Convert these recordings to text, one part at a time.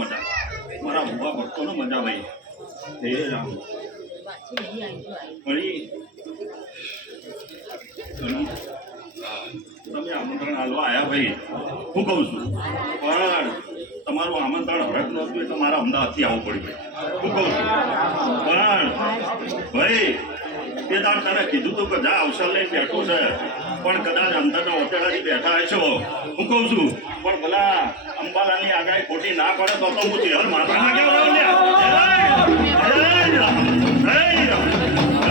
મજા મારા ભૂવા ભક્તોનો મજા ભાઈ. હે રામ વળી તમે આમંત્રણ હાલવા આવ્યા ભાઈ. હું કહું છું, પણ તમારું આમંત્રણ હરખ નહોતું, એટલે મારા અમદાવાદથી આવવું પડ્યું. હું કહું છું, પણ ભાઈ તે દાડ તને કીધું તું કે જા અવસર લઈને બેઠો છે. પણ કદાચ અંદરના ઓટેડાથી બેઠા હશો. હું કહું છું પણ ભલા અંબાલાની આગાહી ખોટી ના પડે તો તો હું ચેહલ માથા ના કહેવાય લ્યા. જય રામ, જય રામ,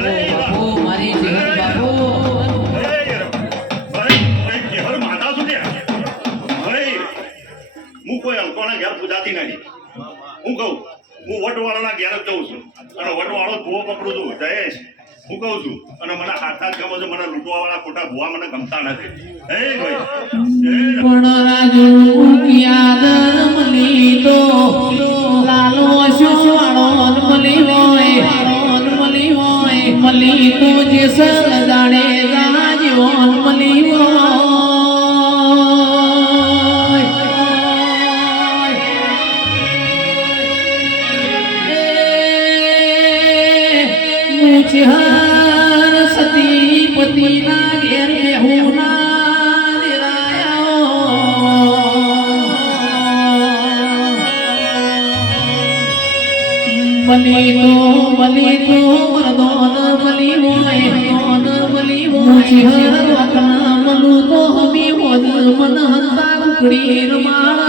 જય રામ. બાપુ મારી જીવન બાપુ હું કોઈ અલ્કોના ઘેર પૂજાતી નથી. હું કહું હું વટવાળાના ઘેર જ જઉં છું. અને વટવાળો ધોવો પકડું છું. જયેશ. હું કહું છું અને મને હાથ હાથ ગમો છે, મને લૂંટવા વાળા ખોટા ભૂવા મને ગમતા નથી. મળી હોય મલી હોય મલી તો જે સલ મલી હોય હર વતના મલુ તો હમી હોદ મન હંતા કુકડી રમાણ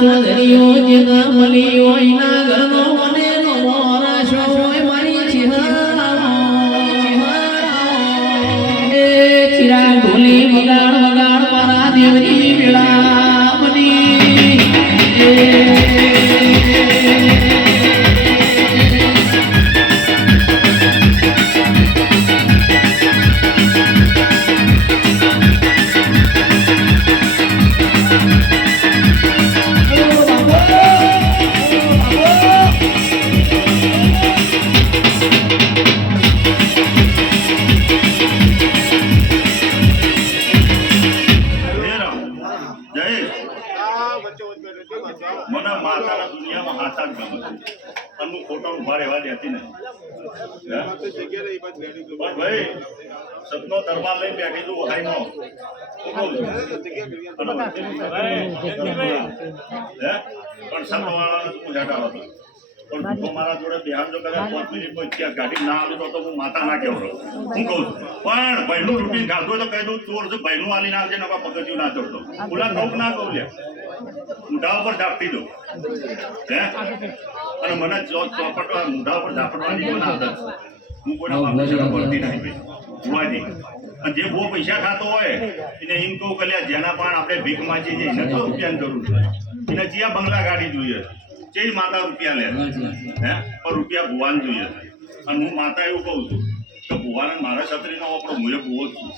ચોધરીઓ જેન મલી હોય ના ઘરનો મને નો મોરા શો મારી ચિહરાનો એ ચિરાગ ઢોલી વગાડ વગાડ મારા દેવની વેળા. મને માતાના દુનિયામાં હાથા જ ગમે છે. અન્નું ખોટો ઊભા રહેવા દેતી નહીં પણ ભાઈ સપનો દરબાર લઈ બેઠી તું હાઈમાં. શું કહું છું? અને હે? પણ તું હેઠા હતો. પણ મારા જોડે બિહાર જો કદાચ પાંચ મિનિટ કોઈ ગાડી ના આવી તો તો હું માતા ના કહેવડો. હું કહું છું. પણ ભાઈનું રૂટીન ખાધું તો કહી દઉં ચોર છે ભાઈનું આલીને આવજે નવા પગથિયું ના ચડતો. ના કહું લે. ઉપર ઝાપટી દઉં હે? અને મને ચો- ચોપટ મુઢા ઉપર ઝાપટવાની પણ આદત હું કોઈના બાપને જરા પડતી નહીં અને જે બહુ પૈસા ખાતો હોય એને એમ કહું કે જેના પણ આપણે ભીખ માંગીએ છીએ એને તો રૂપિયાની જરૂર છે. એને જ્યાં બંગલા ગાડી જોઈએ. ચેય માતા રૂપિયા લે. હે પણ રૂપિયા ભુવાન જોઈએ. અને હું માતા એવું કહું છું કે ભુવાને મારા છત્રીનો વાપરો હું એ ભુવો છું.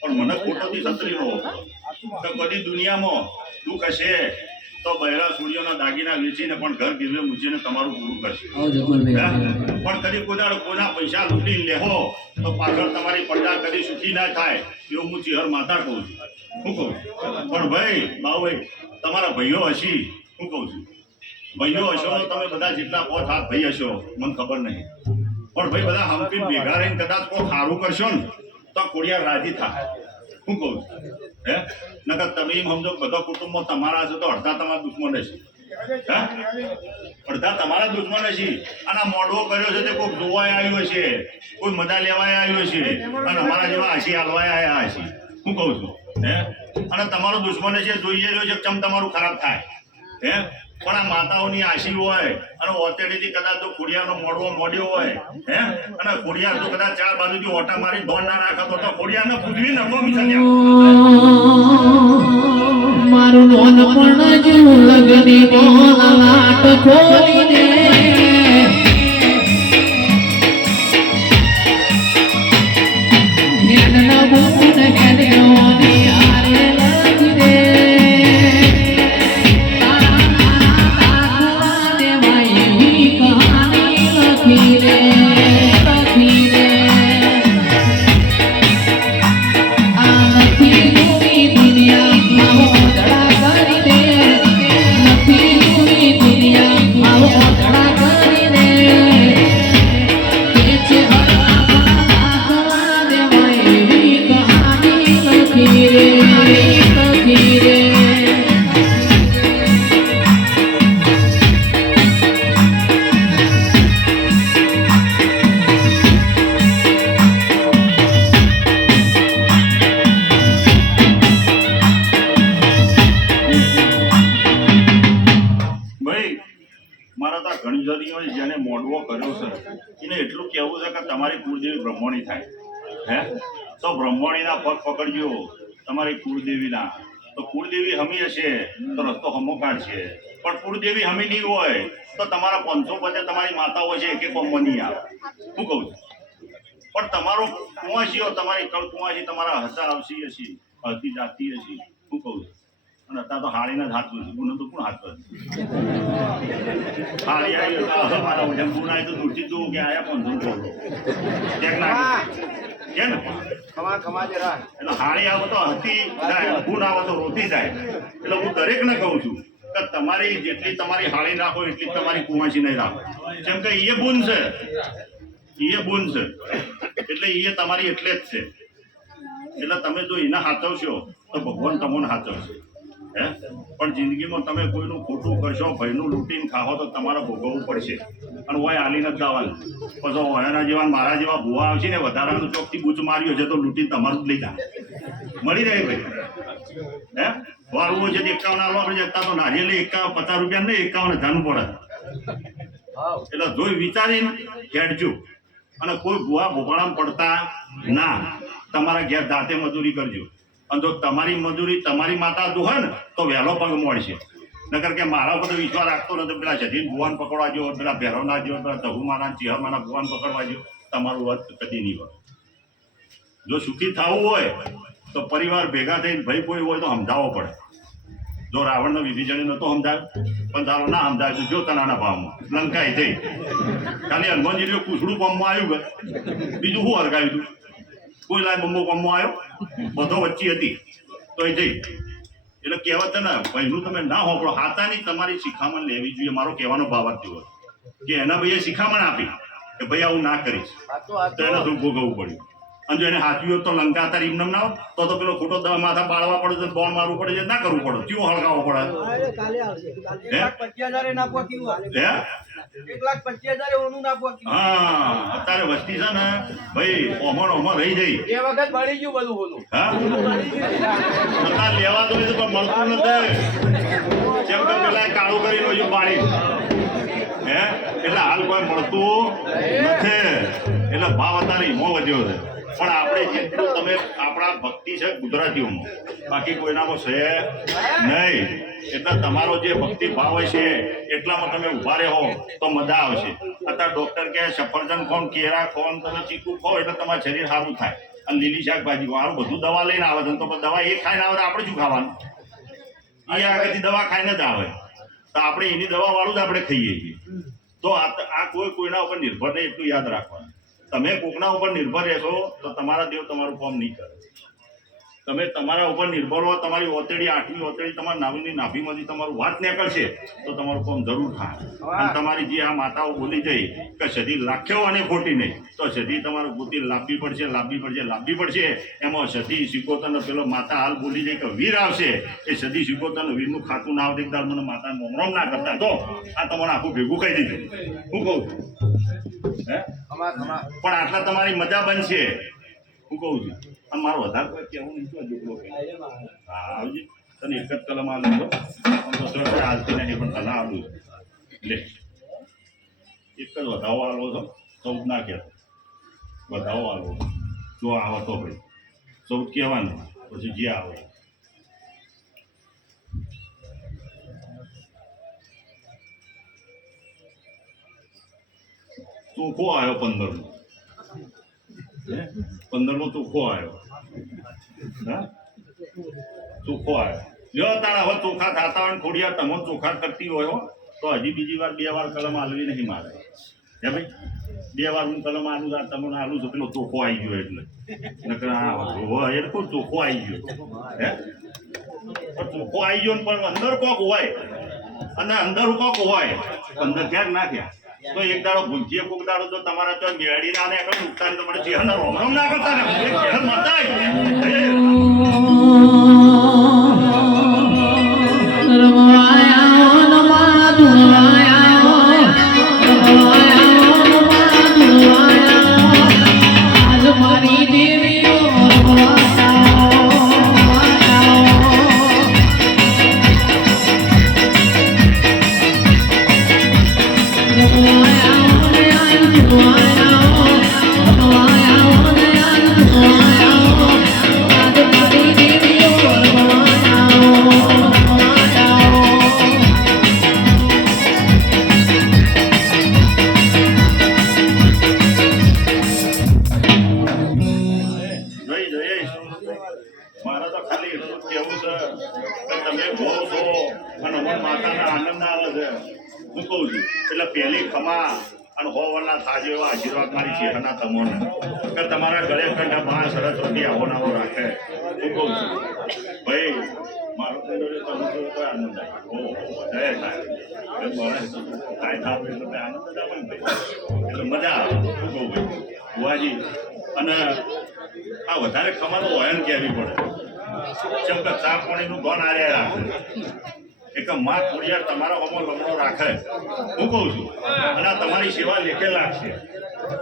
પણ મને ખોટોથી છત્રીનો વાપરો. તો બધી દુનિયામાં દુઃખ હશે તો બહેરા સૂર્યના દાગીના વેચીને પણ ઘર ગીરવે મૂકીને તમારું પૂરું કરશે. પણ કદી કોઈ કોના પૈસા લૂંટી લેહો તો પાછળ તમારી પડદા કદી સુખી ના થાય એવું હું ચિહર માતા કહું છું. શું કહું પણ ભાઈ બાઉભાઈ તમારા ભાઈઓ હશી શું કહું છું. ભાઈઓ, હશો? તમે બધા જેટલા પોત હાથ ભાઈ હશો, મને ખબર નહીં. પણ ભાઈ, બધા હમપી ભેગા રહીને કદાચ કોઈ સારું કરશો ને, તો કોડિયા રાજી થાય શું કહું? હે? નકર તમે એમ સમજો બધા કુટુંબમાં તમારા હશે તો અડધા તમારા દુશ્મન હશે અડધા તમારા દુશ્મન હશે. અને મોઢવો કર્યો છે તે કોઈ જોવાય આવ્યું હશે. કોઈ મજા લેવાય આવ્યું હશે. અને અમારા જેવા હસી હાલવાય આવ્યા હશે. હું કહું છું. હે? અને તમારો દુશ્મન હશે જોઈએ રહ્યો છે ચમ તમારું ખરાબ થાય. હે? પણ આ માતાઓની આશી હોય, અને ઓતેડીથી કદાચ તો ખોડિયાનો મોડવો મોડ્યો હોય, હે? અને ખોડિયાર તો કદાચ ચાર બાજુથી ઓટા મારી દોડ ના રાખતો તો ખોડિયારને પૂજવી નકો મિશન મારું નોન પણ જેવું લગની મોન લાટ તો બ્રહ્મણીના પગ પકડજો. તમારી કુળદેવીના. તો કુળદેવી હમી હશે, તો રસ્તો હમો કાઢશે. પણ કુળદેવી હમી નહીં હોય, તો તમારા પંચો પછી તમારી માતાઓ છે એક કોમમાં નહીં આવે. શું કહું છું. પણ તમારો કુંવાસી હોય તમારી કળ કુંવાસી તમારા હસા આવશી હશે હલતી જાતી હશે. શું કહું છું. અને અત્યારે તો હાળીને જ હાથ છે. ગુનો તો કોણ હાથ કરે હાળી આવી મારા ગુણ આવી તો દૂરથી જોવું કે આયા પણ ક્યાંક કે ને ખમા ખમા જરા એટલે હાળી આવે તો હતી જાય ગુણ આવે તો રોતી જાય. એટલે હું દરેકને કહું છું કે તમારી જેટલી તમારી હાળી રાખો એટલી તમારી કુંવાસી નહીં રાખો. જેમ કે એ ગુણ છે. એ ગુણ છે. એટલે એ તમારી એટલે જ છે. એટલે તમે જો એને હાચવશો તો ભગવાન તમને હાચવશે હે? પણ જિંદગીમાં તમે કોઈનું ખોટું કરશો, ભયનું લૂંટીને ખાઓ તો તમારે ભોગવવું પડશે. અને હોય આલી નથી જવાનું. પછી હોયાના જેવા મારા જેવા ભૂવા આવશે ને વધારાનું ચોકથી બૂચ માર્યો છે તો લૂંટીને તમારું જ લઈ જાય મળી રહે ભાઈ. હે? વાળવું છે એકાવન આલો, આપણે જતા તો નારિયેલ એકાવન, પચાસ રૂપિયા નહીં એકાવન હજારનું પડે. એટલે જોઈ વિચારીને ખેડજો. અને કોઈ ભૂવા ભોપાળામાં પડતા ના. તમારા ઘેર જાતે મજૂરી કરજો. અને જો તમારી મજૂરી તમારી માતા જો હોય ને તો વહેલો પગ મળશે નકર કે મારા ઉપર વિશ્વાસ રાખતો નથી. પેલા જતીન ભુવાન પકડવા જો પેલા ભેરવના જો પેલા ધહુમાના ચિહરમાના ભુવાન પકડવા જો તમારું વર્ત કદી નહીં હોય. જો સુખી થવું હોય, તો પરિવાર ભેગા થઈને ભાઈ કોઈ હોય તો સમજાવવો પડે. જો રાવણનો વિભીષણે નહોતો સમજાવ્યો પણ તારો ના સમજાય જો તનાના ભાવમાં. લંકાઈ થઈ ખાલી હનુમાનજીનું કુસડું પંપમાં આવ્યું બીજું શું હરગાવ્યું હતું કોઈ લાય બમ્બો પંપમાં આવ્યો? બધો વચ્ચે હતી. તો એ જઈ. એટલે કહેવત ને પહેલું તમે ના હોપડો હાથાની તમારી શિખામણ લેવી જોઈએ. મારો કહેવાનો ભાવ જ કે એના ભાઈએ શિખામણ આપી કે ભાઈ આવું ના કરીશ. તો એને શું ભોગવવું પડ્યું? અને જો એને હાથવી હોત તો લંકા તાર એમને ના હોત, તો તો પેલો ખોટો દવા માથા બાળવા પડે છે બોણ મારવું પડે છે ના કરવું પડે. કેવો હળગાવવો પડે. હે? એક લાખ પચીસ હજાર ઓનું નાખવા હા અત્યારે વસ્તી છે ને ભાઈ ઓમણ ઓમણ રહી જઈ એ વખત બળી ગયું બધું બોલું હા? અત્યારે લેવા તો મળતું નથી. જેમ કે પેલા કાળું કરી લો પાણી હે? એટલે હાલ કોઈ મળતું નથી. એટલે ભાવ અત્યારે હિમો વધ્યો છે. પણ આપણે જેટલું તમે આપણા ભક્તિ છે ગુજરાતીઓમાં બાકી કોઈનામાં છે નહીં. એટલે તમારો જે ભક્તિ ભાવ છે, એટલામાં તમે ઊભા રહો તો મજા આવશે. અત્યારે ડોક્ટર કહે, સફરજન ખોન કેરા ખોન, તમે ચીકુ ખો એટલે તમારું શરીર સારું થાય. અને લીલી શાકભાજી ખો. બધું દવા લઈને આવે છે. તો દવા એ ખાઈને આવે આપણે શું ખાવાનું? એ આગળથી દવા ખાઈને જ આવે. તો આપણે એની દવા વાળું જ આપણે ખાઈએ છીએ. તો આ કોઈ કોઈના ઉપર નિર્ભર નહીં, એટલું યાદ રાખવાનું. તમે કોકના ઉપર નિર્ભર રહેશો તો તમારા દેવ તમારું કામ નહીં કરે. તમે તમારા ઉપર નિર્ભર હો તમારી ઓતેડી આઠમી ઓતેડી તમારા નાવીની નાભીમાંથી તમારું વાત નીકળશે તો તમારું કામ જરૂર થાય. અને તમારી જે આ માતાઓ બોલી જઈ કે સદી લાખ્યો અને ખોટી નહીં તો સદી તમારું ગોતી લાંબી પડશે લાંબી પડશે લાંબી પડશે. એમાં સદી શિકોતન પેલો માતા હાલ બોલી જાય કે વીર આવશે. એ સદી સિકોતર વીરનું ખાતું ના આવતી મને માતા મોમરોમ ના કરતા. તો આ તમારું આખું ભેગું કહી દીધું. હું કહું છું. પણ આટલા તમારી મજા બનશે. હું કહું છું. અને મારો વધારે કોઈ કહેવું નહીં છું કહે. હા આવજે. તને એક જ કલમ આલું છો આમ તો સર આજથી નહીં પણ તને આલું. લે. એક જ વધાવો આલો છો. ચૌદ ના કહેતો. વધાવો આલો. જો આવો તો ભાઈ. ચૌદ કહેવાનું. પછી જે આવે. ચોખ્ખો આવ્યો પંદરમો. પંદરમો તુખો આવ્યો હા? ચોખ્ખો આવ્યો જો તારા હવે ચોખા થતા હોય ખોડિયા તમે ચોખા કરતી હોય તો હજી બીજી વાર બે વાર કલમ આલવી નહીં મારે. હે ભાઈ? બે વાર હું કલમ આલું આ તમને આલું છું, પેલો ચોખ્ખો આવી ગયો એટલે. નકર આ કોઈ ચોખ્ખો આવી ગયો. હે? ચોખ્ખો આવી ગયો ને પણ અંદર કોક હોય. અને અંદર કોક હોય. અંદર ક્યાંક ના ક્યાં તો એક દાડો ભૂલજીએ કોક દાડો તો તમારા તો મેળી ના આગળ નુકસાન તો મને ચહેરા રોમ ના કરતા ને? ચહેર મરતા એવા આશીર્વાદ મારી ચેહના તમોને. કે તમારા ગળે કંઠા બાણ સરસ્વતી આવો નાવો રાખે. હું કહું છું, ભાઈ ઓહો થાય થાય એટલે ને મજા આવે. બુવાજી અને આ વધારે ખમાનો વયન કહેવી પડે? ચમ કે ચા પાણીનું ધોન આરે રાખે. એક માં ખોડિયાર તમારા હોમો લમણો રાખે. હું કહું છું, અને તમારી સેવા લેખે લાગશે.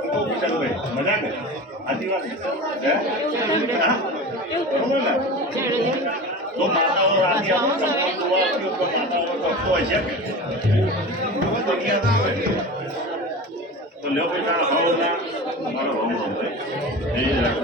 હું કહું કિશનભાઈ મજા કે સાચી વાત બરોબર ને? તો માતાઓ રાતી માતાઓ કે તો ના? લ્યો ભાઈ, તારા ભાવ ભાઈ એ રાખો.